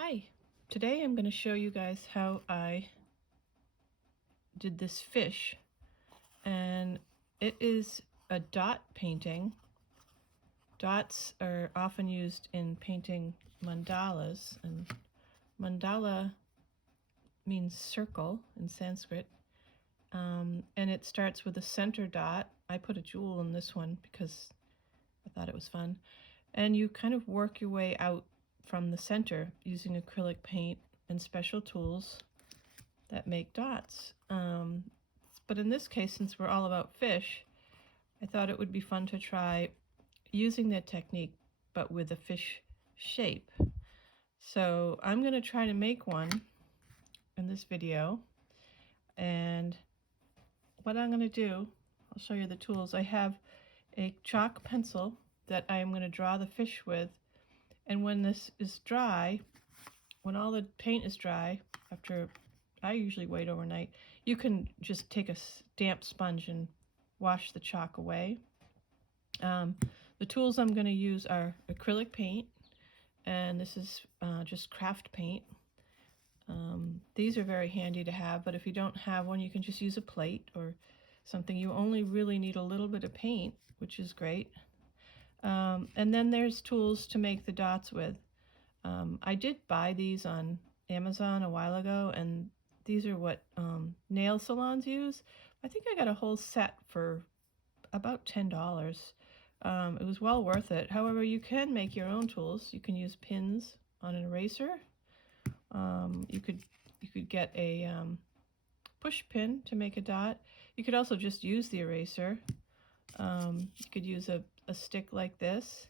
Hi, today I'm going to show you guys how I did this fish, and it is a dot painting. Dots are often used in painting mandalas, and mandala means circle in Sanskrit, and it starts with a center dot. I put a jewel in this one because I thought it was fun, and you kind of work your way out from the center using acrylic paint and special tools that make dots. But in this case, since we're all about fish, I thought it would be fun to try using that technique, but with a fish shape. So I'm going to try to make one in this video. And what I'm going to do, I'll show you the tools. I have a chalk pencil that I am going to draw the fish with. And when this is dry, when all the paint is dry, after I usually wait overnight, you can just take a damp sponge and wash the chalk away. The tools I'm going to use are acrylic paint, and this is just craft paint. These are very handy to have, but if you don't have one, you can just use a plate or something. You only really need a little bit of paint, which is great. And then there's tools to make the dots with. I did buy these on Amazon a while ago, and these are what nail salons use. I think I got a whole set for about $10. It was well worth it. However, you can make your own tools. You can use pins on an eraser. You could get a push pin to make a dot. You could also just use the eraser. You could use a stick like this.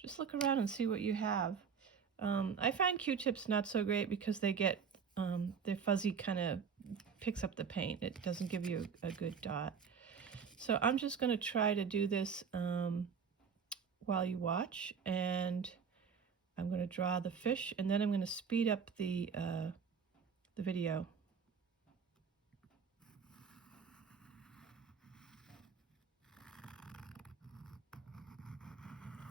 Just look around and see what you have. I find Q-tips not so great because they get, their fuzzy kind of picks up the paint. It doesn't give you a good dot. So I'm just going to try to do this while you watch, and I'm going to draw the fish, and then I'm going to speed up the video.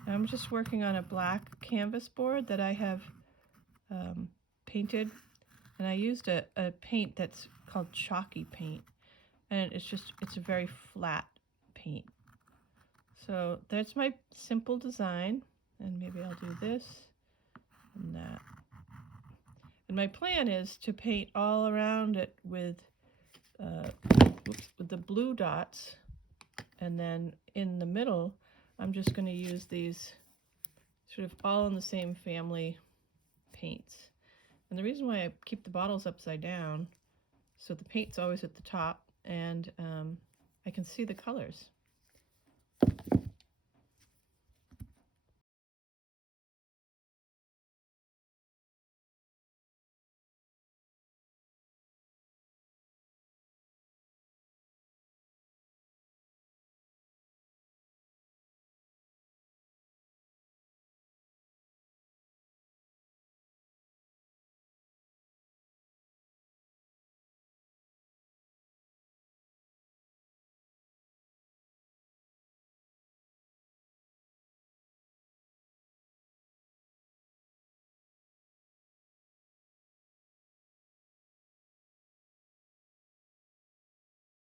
I'm just working on a black canvas board that I have painted, and I used a paint that's called chalky paint, and it's a very flat paint. So that's my simple design, and maybe I'll do this and that. And my plan is to paint all around it with the blue dots, and then in the middle I'm just going to use these sort of all in the same family paints. And the reason why I keep the bottles upside down, so the paint's always at the top, and I can see the colors.